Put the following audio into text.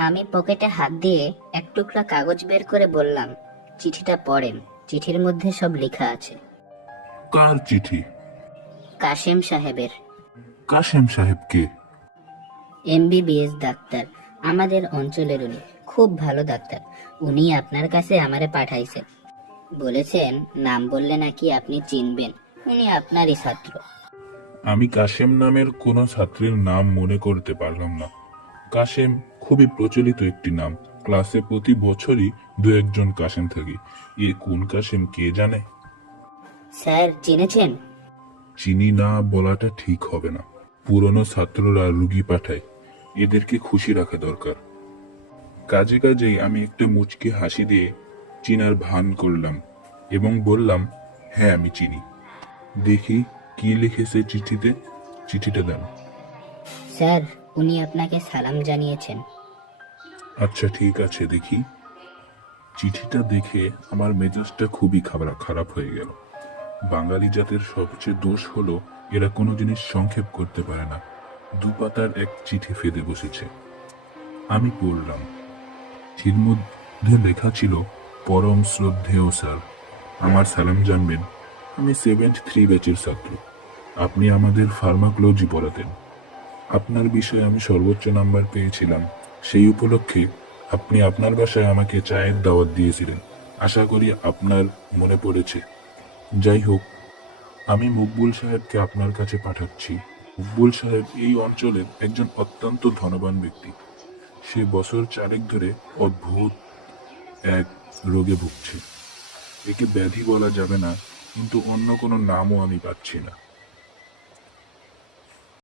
আমি পকেটে হাত দিয়ে এক টুকরা কাগজ বের করে বললাম চিঠিটা পড়েন চিঠির মধ্যে সব লেখা আছে। কার চিঠি? কাশেম সাহেবের। কাশেম সাহেবকে এমবিবিএস ডাক্তার আমাদের অঞ্চলের উনি খুব ভালো ডাক্তার। উনি আপনার কাছে আমারে পাঠাইছেন। বলেছেন নাম বললে নাকি আপনি চিনবেন। উনি আপনারই ছাত্র। আমি কাশেম নামের কোনো ছাত্রের নাম মনে করতে পারলাম না। কাশেম খুবই প্রচলিত একটি নাম। ক্লাসে প্রতি বছরই দু একজন কাশেম থাকে। এ কোন কাশেম কে জানে? স্যার চিনেছেন? চিনি না বলাটা ঠিক হবে না। পুরনো ছাত্ররা রুগী পাঠায়। এদেরকে খুশি রাখা দরকার। কাজে কাজেই আমি একটা মুচকি হাসি দিয়ে চিনার ভান করলাম এবং বললাম হ্যাঁ আমি চিনি। দেখি কি লিখেছে চিঠিতে। চিঠিটা দেন। স্যার উনি আপনাকে সালাম জানিয়েছেন। আচ্ছা ঠিক আছে, দেখি। চিঠিটা দেখে আমার মেজাজটা খুবই খারাপ খারাপ হয়ে গেল। বাঙালি জাতের সবচেয়ে দোষ হলো, এরা কোনো জিনিস সংক্ষেপ করতে পারে না। দু পাতার এক চিঠি ফেদে বসেছে। আমি পড়লাম। চিঠির মধ্যে লেখা ছিল, পরম শ্রদ্ধেয় স্যার, আমার সালাম জানবেন। আমি সেভেন্থ থ্রি ব্যাচের ছাত্র। আপনি আমাদের ফার্মাকোলজি পড়াতেন। আপনার বিষয়ে আমি সর্বোচ্চ নাম্বার পেয়েছিলাম। সেই উপলক্ষে আপনি আপনার বাসায় আমাকে চায়ের দাওয়াত দিয়েছিলেন। আশা করি আপনার মনে পড়েছে। যাই হোক, আমি মকবুল সাহেবকে আপনার কাছে পাঠাচ্ছি। মকবুল সাহেব এই অঞ্চলের একজন অত্যন্ত ধনবান ব্যক্তি। সে বছর চারেক ধরে অদ্ভুত এক রোগে ভুগছে। একে ব্যাধি বলা যাবে না, কিন্তু অন্য কোনো নামও আমি পাচ্ছি না।